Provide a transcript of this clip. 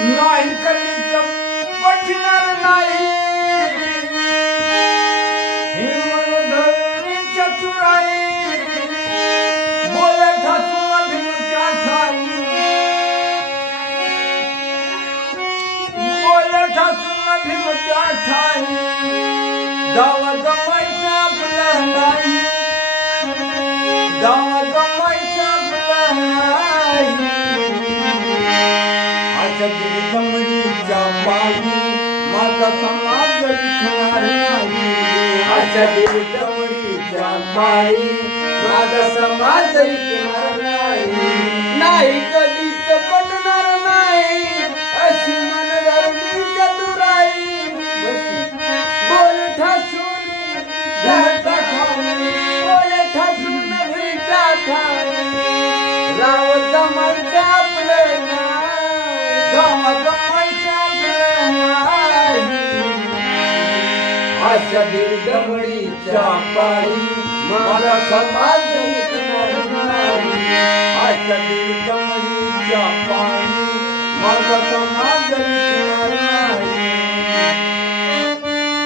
नाही कधीच पटणार नाही ही मनोधरणी चतुराई बोलत हसून अभिमुख्या ठाई बोलत हसून अभिमुख्या ठाई गावा जमायचं आपलं नाही गावा जमायचं आपलं नाही अशा दमडीच्या पायी माझा समाज विखणार नाही अशा दमडीच्या पायी माझा समाज विखणार नाही नाही कधीच पटणार नाही अशी मनधरणी चतुराई बोल ठासून घरचा खाई बोल ठासून घरचा खाई राव जमायचं आपलं गावा जमायचं आपलं अशा दमडीच्या पायी मला समाज विकणार नाही अशा दमडीच्या पायी मला